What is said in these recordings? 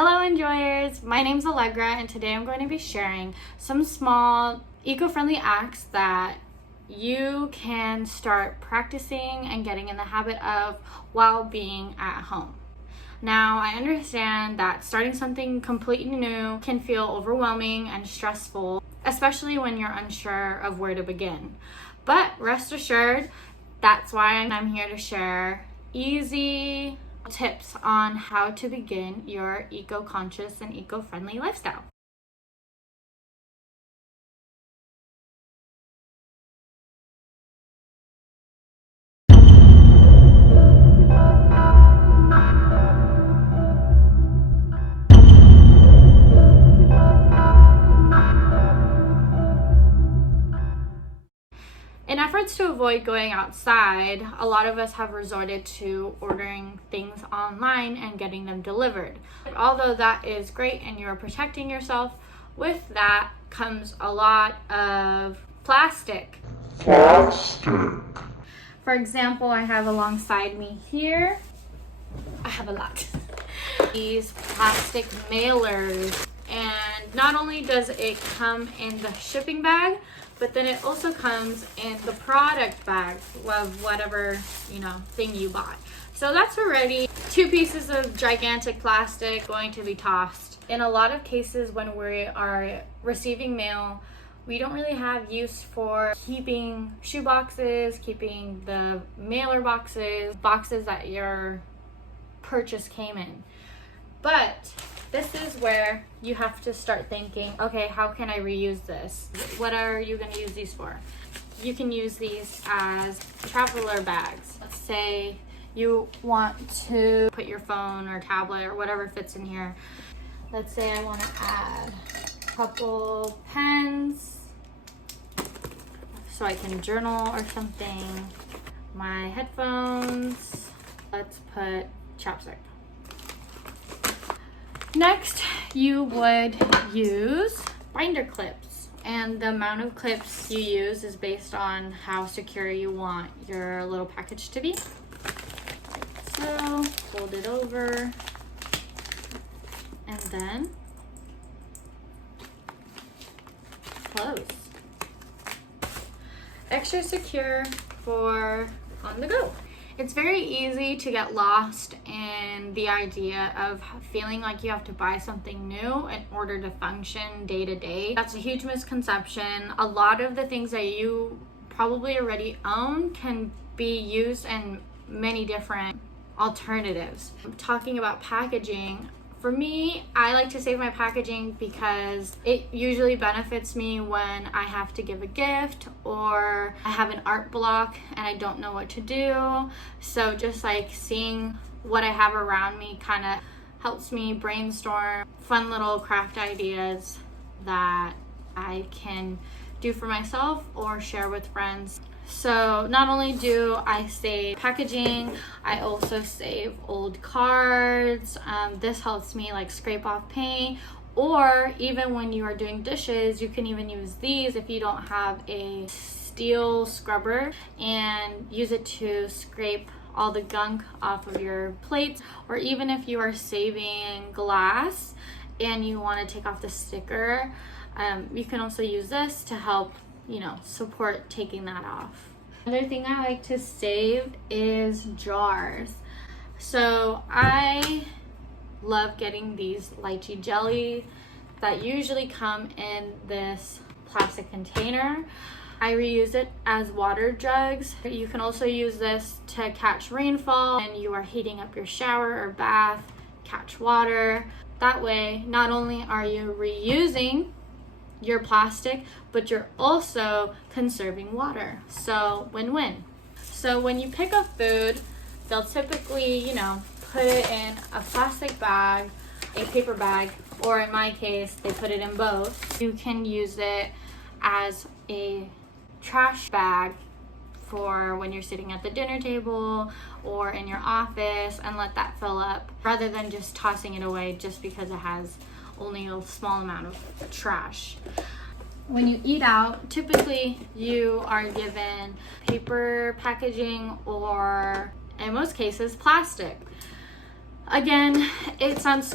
Hello InJOYers, my name's Allegra and today I'm going to be sharing some small eco-friendly acts that you can start practicing and getting in the habit of while being at home. Now, I understand that starting something completely new can feel overwhelming and stressful, especially when you're unsure of where to begin. But rest assured, that's why I'm here to share easy tips on how to begin your eco-conscious and eco-friendly lifestyle. In efforts to avoid going outside, a lot of us have resorted to ordering things online and getting them delivered. Although that is great and you're protecting yourself, with that comes a lot of plastic. For example, I have alongside me here, I have a lot. These plastic mailers. And not only does it come in the shipping bag, but then it also comes in the product bag of whatever, thing you bought. So that's already 2 pieces of gigantic plastic going to be tossed. In a lot of cases when we are receiving mail, we don't really have use for keeping shoe boxes, keeping the mailer boxes that your purchase came in. But this is where you have to start thinking, okay, how can I reuse this? What are you going to use these for? You can use these as traveler bags. Let's say you want to put your phone or tablet or whatever fits in here. Let's say I want to add a couple pens so I can journal or something. My headphones. Let's put chapstick. Next, you would use binder clips, and the amount of clips you use is based on how secure you want your little package to be. So, fold it over, and then close. Extra secure for on the go. It's very easy to get lost in the idea of feeling like you have to buy something new in order to function day to day. That's a huge misconception. A lot of the things that you probably already own can be used in many different alternatives. Talking about packaging, for me, I like to save my packaging because it usually benefits me when I have to give a gift or I have an art block and I don't know what to do. So just like seeing what I have around me kind of helps me brainstorm fun little craft ideas that I can do for myself or share with friends. So not only do I save packaging, I also save old cards. This helps me like scrape off paint, or even when you are doing dishes, you can even use these if you don't have a steel scrubber and use it to scrape all the gunk off of your plates. Or even if you are saving glass and you want to take off the sticker, you can also use this to help support taking that off. Another thing I like to save is jars. So I love getting these lychee jelly that usually come in this plastic container. I reuse it as water jugs. You can also use this to catch rainfall and you are heating up your shower or bath, catch water. That way, not only are you reusing your plastic, but you're also conserving water. So win-win. So when you pick up food, they'll typically, put it in a plastic bag, a paper bag, or in my case, they put it in both. You can use it as a trash bag for when you're sitting at the dinner table or in your office and let that fill up rather than just tossing it away just because it has only a small amount of trash. When you eat out, typically you are given paper packaging or in most cases plastic. Again, it sounds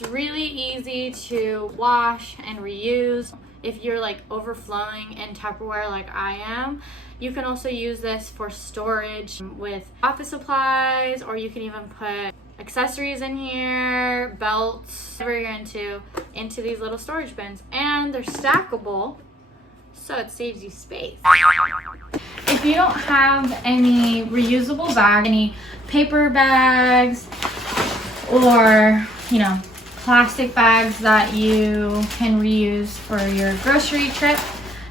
It's really easy to wash and reuse. If you're like overflowing in Tupperware like I am, you can also use this for storage with office supplies, or you can even put accessories in here, belts, whatever you're into these little storage bins. And they're stackable, so it saves you space. If you don't have any reusable bags, any paper bags, or plastic bags that you can reuse for your grocery trip,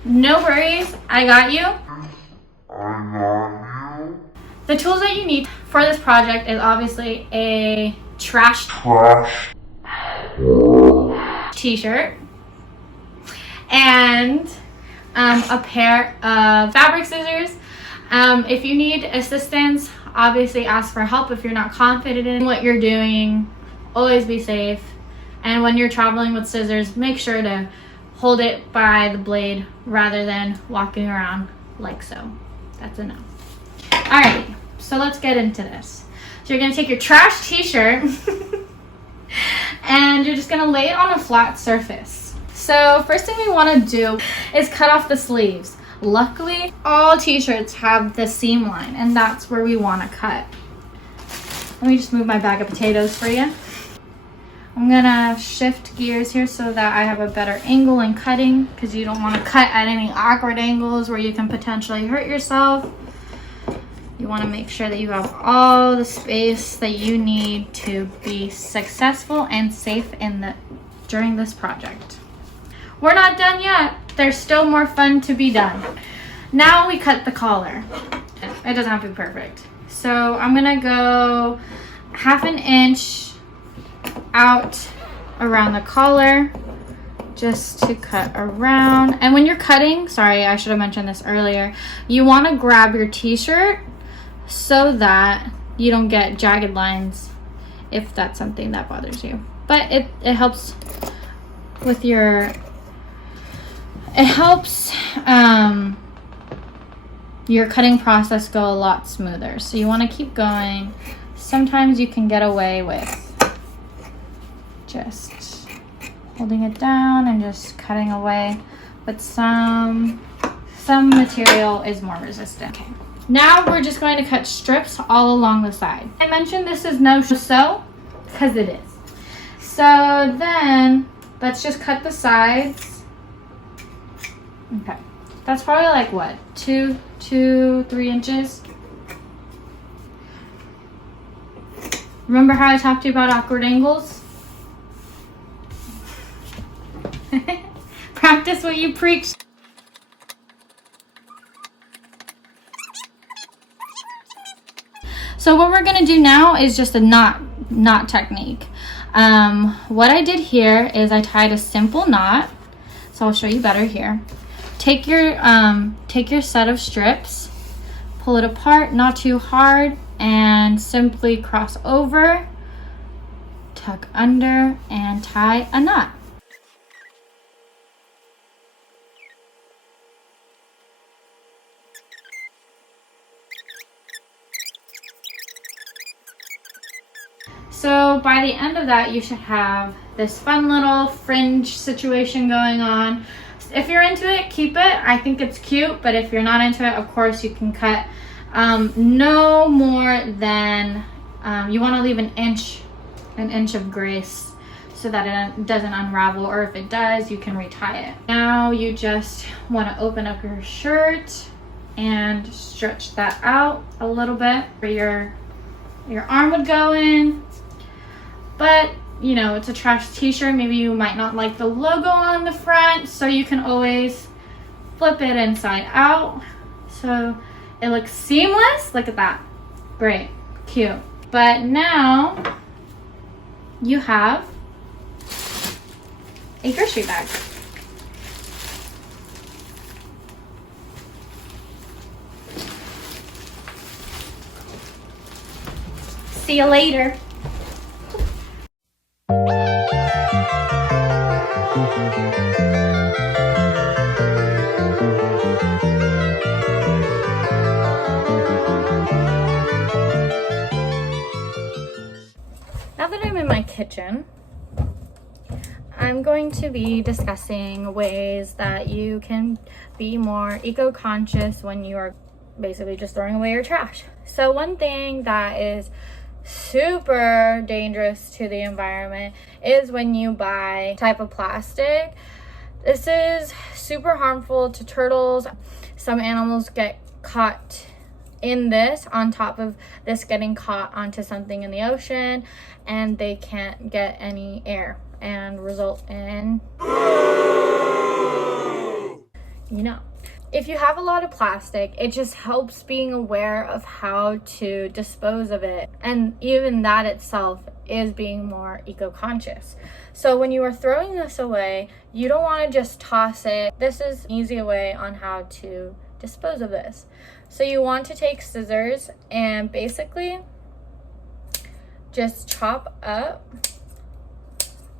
no worries, I got you. The tools that you need for this project is obviously a trash t-shirt and a pair of fabric scissors. If you need assistance, obviously ask for help if you're not confident in what you're doing. Always be safe. And when you're traveling with scissors, make sure to hold it by the blade rather than walking around like so. That's enough. Alrighty, so let's get into this. So you're gonna take your trash t-shirt and you're just gonna lay it on a flat surface. So first thing we wanna do is cut off the sleeves. Luckily, all t-shirts have the seam line, and that's where we wanna cut. Let me just move my bag of potatoes for you. I'm gonna shift gears here so that I have a better angle in cutting, because you don't want to cut at any awkward angles where you can potentially hurt yourself. You want to make sure that you have all the space that you need to be successful and safe during this project. We're not done yet. There's still more fun to be done. Now we cut the collar. It doesn't have to be perfect. So I'm gonna go 1/2 inch out around the collar just to cut around. And when you're cutting, sorry, I should have mentioned this earlier, you want to grab your t-shirt so that you don't get jagged lines if that's something that bothers you. But it helps with your cutting process go a lot smoother. So you want to keep going. Sometimes you can get away with just holding it down and just cutting away, but some material is more resistant. Okay. Now we're just going to cut strips all along the side. I mentioned this is no sew because it is. So then let's just cut the sides. Okay, that's probably like what, 3 inches. Remember how I talked to you about awkward angles? Practice what you preach. So what we're gonna do now is just a knot technique. What I did here is I tied a simple knot. So I'll show you better here. Take your set of strips, pull it apart, not too hard, and simply cross over, tuck under, and tie a knot. So by the end of that, you should have this fun little fringe situation going on. If you're into it, keep it. I think it's cute, but if you're not into it, of course you can cut no more than, you want to leave an inch of grace so that it doesn't unravel, or if it does, you can retie it. Now you just want to open up your shirt and stretch that out a little bit where your arm would go in. But it's a trash t-shirt. Maybe you might not like the logo on the front, so you can always flip it inside out so it looks seamless. Look at that. Great, cute. But now you have a grocery bag. See you later. Now that I'm in my kitchen, I'm going to be discussing ways that you can be more eco-conscious when you are basically just throwing away your trash. So one thing that is super dangerous to the environment is when you buy type of plastic. This is super harmful to turtles. Some animals get caught in this, on top of this getting caught onto something in the ocean, and they can't get any air and result in, you know. If you have a lot of plastic, it just helps being aware of how to dispose of it. And even that itself is being more eco-conscious. So when you are throwing this away, you don't want to just toss it. This is an easy way on how to dispose of this. So you want to take scissors and basically just chop up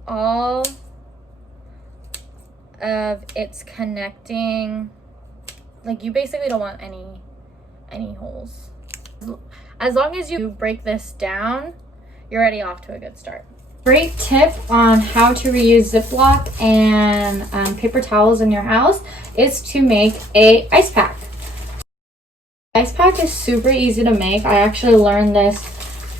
all of its connecting, like you basically don't want any holes. As long as you break this down, you're already off to a good start. Great tip on how to reuse Ziploc and paper towels in your house is to make a ice pack. Ice pack is super easy to make. I actually learned this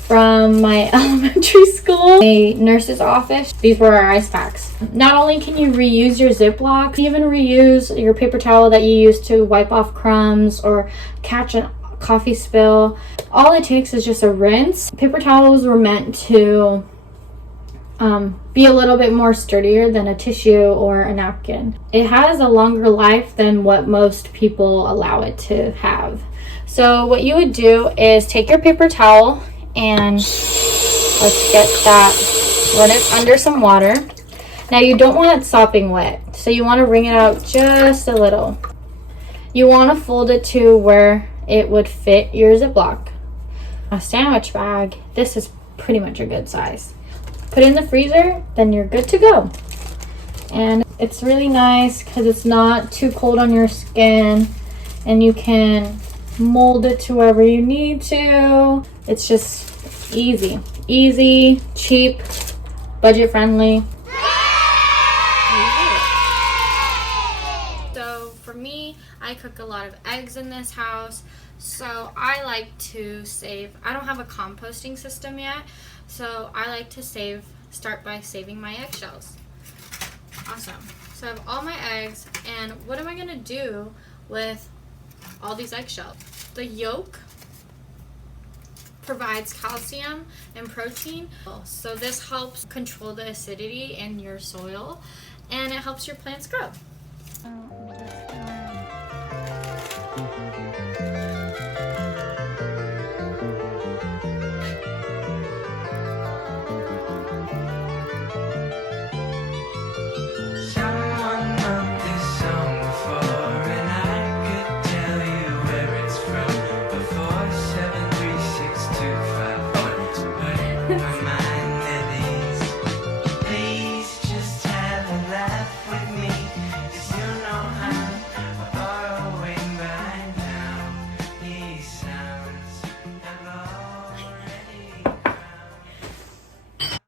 from my elementary school, a nurse's office. These were our ice packs. Not only can you reuse your Ziploc, you even reuse your paper towel that you use to wipe off crumbs or catch a coffee spill. All it takes is just a rinse. Paper towels were meant to be a little bit more sturdier than a tissue or a napkin. It has a longer life than what most people allow it to have. So what you would do is take your paper towel and let's get that, run it under some water. Now you don't want it sopping wet, so you want to wring it out just a little. You want to fold it to where it would fit your Ziploc. A sandwich bag, this is pretty much a good size. Put it in the freezer, then you're good to go. And it's really nice because it's not too cold on your skin, and you can mold it to wherever you need to. It's just easy, cheap, budget friendly. So for me, I cook a lot of eggs in this house, so I like to save. I don't have a composting system yet, so I like to start by saving my eggshells. Awesome. So I have all my eggs, and what am I gonna do with all these eggshells? The yolk provides calcium and protein, so this helps control the acidity in your soil, and it helps your plants grow.